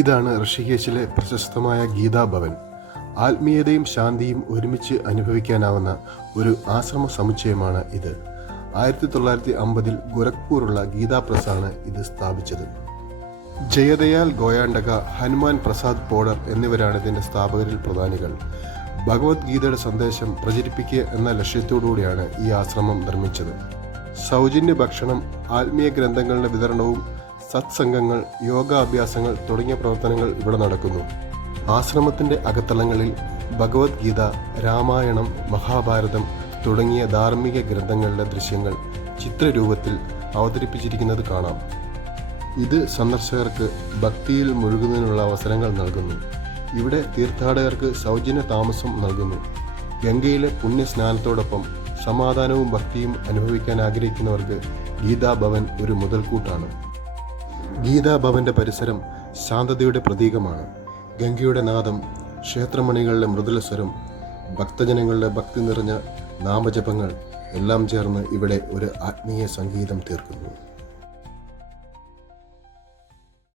ഇതാണ് ഋഷികേശിലെ പ്രശസ്തമായ ഗീതാഭവൻ. ആത്മീയതയും ശാന്തിയും ഒരുമിച്ച് അനുഭവിക്കാനാവുന്ന ഒരു ആശ്രമ സമുച്ചയമാണ് ഇത്. 1950 ഗോരഖ്പൂറുള്ള ഗീതാ പ്രസാണ് ഇത് സ്ഥാപിച്ചത്. ജയദയാൽ ഗോയാണ്ടക, ഹനുമാൻ പ്രസാദ് പോഡർ എന്നിവരാണ് ഇതിൻ്റെ സ്ഥാപകരിൽ പ്രധാനികൾ. ഭഗവത്ഗീതയുടെ സന്ദേശം പ്രചരിപ്പിക്കുക എന്ന ലക്ഷ്യത്തോടുകൂടിയാണ് ഈ ആശ്രമം നിർമ്മിച്ചത്. സൗജന്യ ഭക്ഷണം, ആത്മീയ ഗ്രന്ഥങ്ങളുടെ വിതരണവും സത്സംഗങ്ങൾ, യോഗാഭ്യാസങ്ങൾ തുടങ്ങിയ പ്രവർത്തനങ്ങൾ ഇവിടെ നടക്കുന്നു. ആശ്രമത്തിൻ്റെ അകത്തളങ്ങളിൽ ഭഗവത്ഗീത, രാമായണം, മഹാഭാരതം തുടങ്ങിയ ധാർമ്മിക ഗ്രന്ഥങ്ങളുടെ ദൃശ്യങ്ങൾ ചിത്രരൂപത്തിൽ അവതരിപ്പിച്ചിരിക്കുന്നത് കാണാം. ഇത് സന്ദർശകർക്ക് ഭക്തിയിൽ മുഴുകുന്നതിനുള്ള അവസരങ്ങൾ നൽകുന്നു. ഇവിടെ തീർത്ഥാടകർക്ക് സൗജന്യ താമസം നൽകുന്നു. ഗംഗയിലെ പുണ്യസ്നാനത്തോടൊപ്പം സമാധാനവും ഭക്തിയും അനുഭവിക്കാൻ ആഗ്രഹിക്കുന്നവർക്ക് ഗീതാഭവൻ ഒരു മുതൽക്കൂട്ടാണ്. ഗീതാഭവന്റെ പരിസരം ശാന്തതയുടെ പ്രതീകമാണ്. ഗംഗയുടെ നാദം, ക്ഷേത്രമണികളുടെ മൃദുലസ്വരം, ഭക്തജനങ്ങളുടെ ഭക്തി നിറഞ്ഞ നാമജപങ്ങൾ എല്ലാം ചേർന്ന് ഇവിടെ ഒരു ആത്മീയ സംഗീതം തീർക്കുന്നു.